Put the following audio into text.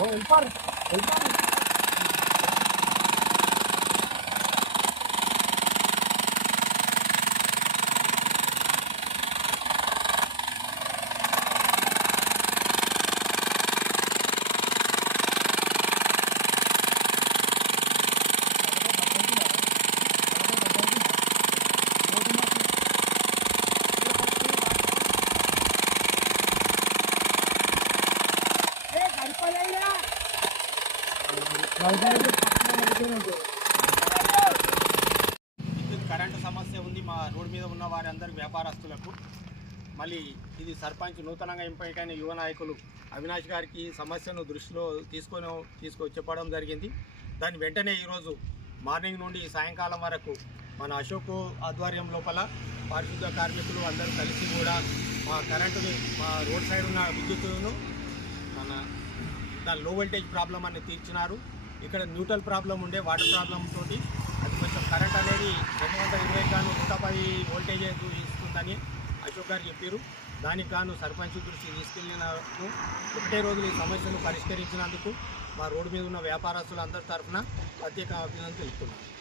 我给你放里 విద్యుత్ కరెంటు సమస్య ఉంది మా రోడ్డు మీద ఉన్న వారందరి వ్యాపారస్తులకు. మళ్ళీ ఇది సర్పంచ్ నూతనంగా ఎంపికైన యువ నాయకులు అవినాష్ గారికి సమస్యను దృష్టిలో తీసుకొని తీసుకొని చెప్పడం జరిగింది. దాని వెంటనే ఈరోజు మార్నింగ్ నుండి సాయంకాలం వరకు మన అశోక్ ఆధ్వర్యం లోపల పారిశుద్ధ కార్మికులు అందరూ కలిసి కూడా మా కరెంటుని మా రోడ్ సైడ్ ఉన్న విద్యుత్తును మన దాని లో వోల్టేజ్ ప్రాబ్లం అని తీర్చినారు. ఇక్కడ న్యూట్రల్ ప్రాబ్లం ఉండే వాటర్ ప్రాబ్లం తోటి. అది కొంచెం కరెంట్ అనేది రెండు వందల ఇరవై గాను నూట పది వోల్టేజ్ ఇస్తుందని అశోక్ గారు చెప్పారు దానికి గాను సర్పంచ్ దృష్టి తీసుకెళ్ళినందుకు ఒకటే రోజులు ఈ సమస్యను పరిష్కరించినందుకు మా రోడ్డు మీద ఉన్న వ్యాపారస్తులందరి తరఫున ప్రత్యేక అభినందనలు తెలుపుతున్నాను.